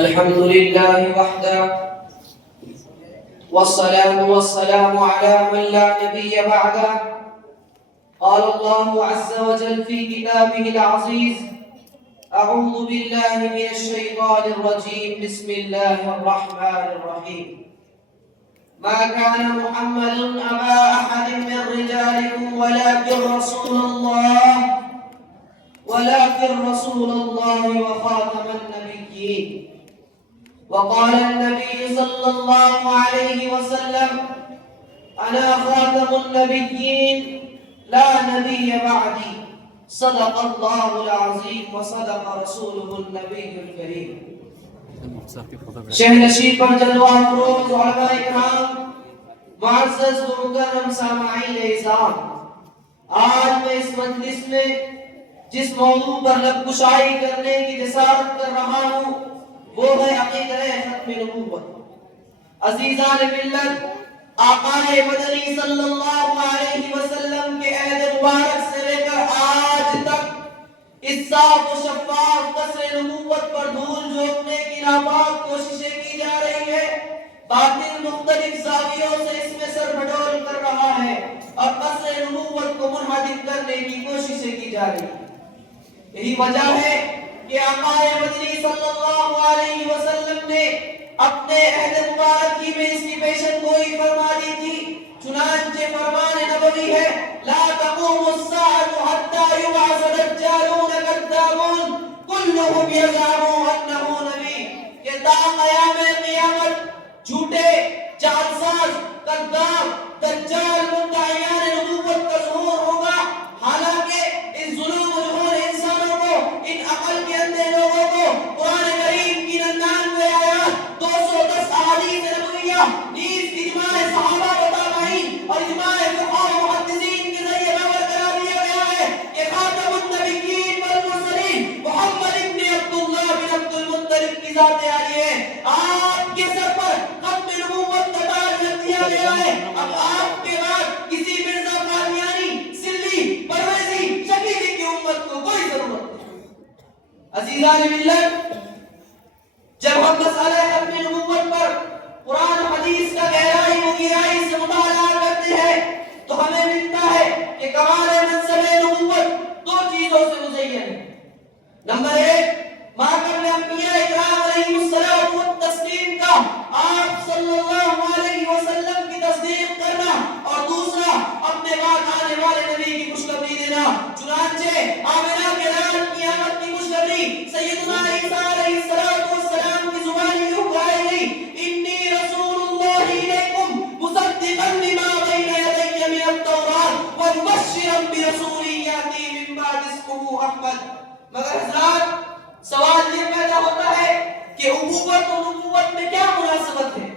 الحمد لله وحده والصلاة والسلام على من لا نبي بعده. قال الله عز وجل في كتابه العزيز: أعوذ بالله من الشيطان الرجيم. بسم الله الرحمن الرحيم. ما كان محمد أبا أحد من رجالكم ولكن رسول الله وخاتم النبيين. وقال النبي صلى الله عليه وسلم: أنا خاتم النبيين لا نبي بعدي. صدق الله العظيم وصدق رسوله النبي الكريم. شہنشی پر جلوہ افروز علماء اکرام، معزز و مکرم سامعین اعزام، آج میں اس مجلس میں جس موضوع پر لب کشائی کرنے کی جسارت کر رہا ہوں وہ ہے عقیدہ ختم نبوت. عزیزان ملت، آقا مدنی صلی اللہ علیہ وسلم کے عہد مبارک سے لے کر آج تک اس صاف و شفاف قصر نبوت پر دھول جھونکنے کی ناپاک کوششیں کی جا رہی ہے. باطل مختلف زاویوں سے اس میں سر بٹول کر رہا ہے اور قصر نبوت کو منہدم کرنے کی کوششیں کی جا رہی ہے. یہی وجہ ہے کہ آقا مدنی صلی اللہ علیہ وسلم نے اپنے عہد مبارکی میں اس کی پیشن گوئی فرما دی تھی. چنانچہ فرمان نبوی ہے: لا تقوم الساعة حتى يبعث دجالون كذابون كلهم يزعم انه نبی. کہ تا قیام قیامت جھوٹے جعلساز کذاب دجال مدعیان نبوت کا ظہور ہوگا. حالانکہ ان ظلم و جہور انسانوں کو، ان عقل کے اندھے لوگوں کو قرآن کریم کی 99 آیات، 210 احادیث نبویہ، نیز اجماع صحابہ و تابعین اور اجماع فقہاء و محدثین کے ذریعے باور کرا دیا گیا ہے کہ خاتم النبیین والمرسلین محمد ابن عبداللہ بن عبد المطلب کی ذات عالی ہے. آپ کے سر پر ختم نبوت کا تاج رکھ دیا گیا ہے. اب آپ کے بعد کسی مرزا قادیانی، سلی، پرویزی، شکیلی کی امت کو کوئی ضرورت نہیں. عزیزان ملت، جب ہم مسئلہ ختم نبوت پر قرآن و حدیث کا گہرائی و گہرائی سے مطالعہ کرتے ہیں تو ہمیں ملتا ہے کہ کمال منصب نبوت دو چیزوں سے مزین ہے. نمبر ایک، ماقبل انبیاء اکرام علیہ السلام و تسلیم کا آپ صلی اللہ علیہ وسلم کی تصدیق کرنا، اور دوسرا اپنے بعد آنے والے نبی کی خوشخبری دینا. چنانچہ آمنہ کے لال قیامت کی خوشخبری سیدنا عیسیٰ علیہ السلام کی زبانی یوں گائی گئی: انی رسول اللہ الیکم مصدقا لما بین یدی من التوراۃ ومبشرا برسول یاتی من بعد اسمہ احمد. مگر حضرات، سوال یہ پیدا ہوتا ہے کہ ابوت و نبوت میں کیا مناسبت ہے؟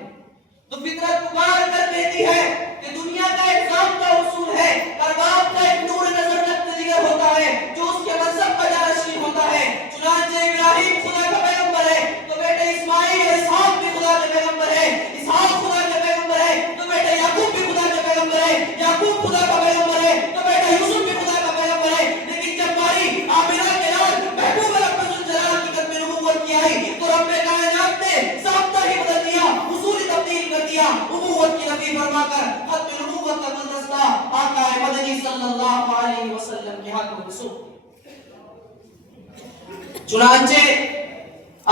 تو فطرت پکار کر کہتی ہے کہ دنیا کا ایک ضابطہ اصول ہے، ارباب کا ایک نور نظر رکھتے دیگر ہوتا ہے جو اس کے منصب کا جانشین ہوتا ہے. چنانچہ ابراہیم خدا کا پیغمبر ہے تو بیٹے اسماعیل اور اسحاق بھی خدا کے پیغمبر ہے، اسحاق خدا کے پیغمبر ہے تو بیٹے یعقوب بھی خدا کے پیغمبر ہے، یعقوب خدا کا پیغمبر ہے تو بیٹا یوسف بھی خدا کا پیغمبر ہے. لیکن جب باری آمنہ کے لال محبوب رب ذوالجلال کی ختم نبوت کی آئی تو رب کائنات نے ضابطہ ہی بدل دیا، اصول تبدیل کر دیا. نبوت کی نفی فرما کر ختم نبوت کا گلدستہ آقا مدنی صلی اللہ علیہ وسلم کے ہاتھوں میں سونپ. چنانچہ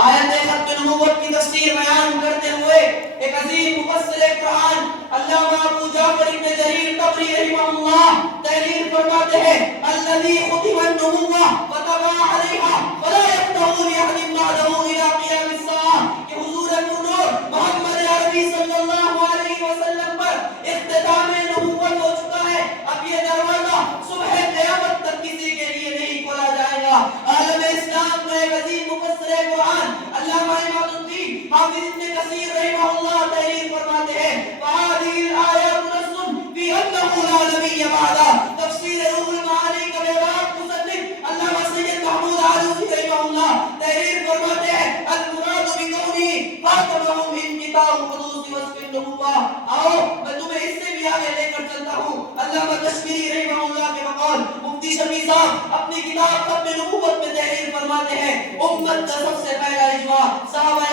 آیت ختم نبوت کی تفسیر بیان کرتے ہوئے ایک عظیم مفسر قرآن علامہ ابو جعفر ابن جریر طبری رحمہ اللہ تحریر فرماتے ہیں: الذی ختم النبوۃ وطبع علیہا فلا یفتح لأحد بعدہ الی قیام الساعہ. کہ حضور نور محمد عربی صلی اللہ علیہ وسلم پر اختتام نبوت ہو چکا ہے. اب یہ دروازہ صبح قیامت تک کسی کے لیے نہیں کھولا جائے گا. عالم اسلام کا ایک عظیم مفسر قرآن علامہ امام الدین حافظ ابن کثیر رحمہ اللہ تحریر فرماتے ہیں: فهذه الآیات نص فی انہ لا نبی بعد. تفسیر روح المعانی کا بیباک مصنف علامہ سید محمود آلوسی رحمہ اللہ تحریر فرماتے ہیں: المراد بقوله خاتمهم انقطاع حدوث وصف النبوہ. آؤ میں تمہیں اس سے بھی آگے لے کر چلتا ہوں. علامہ کشمیری رحمہ اللہ کے مقال مفتی شفیع صاحب اپنی کتاب ختم نبوت میں تحریر فرماتے ہیں: امت کا سب سے پہلا اجماع صحابہ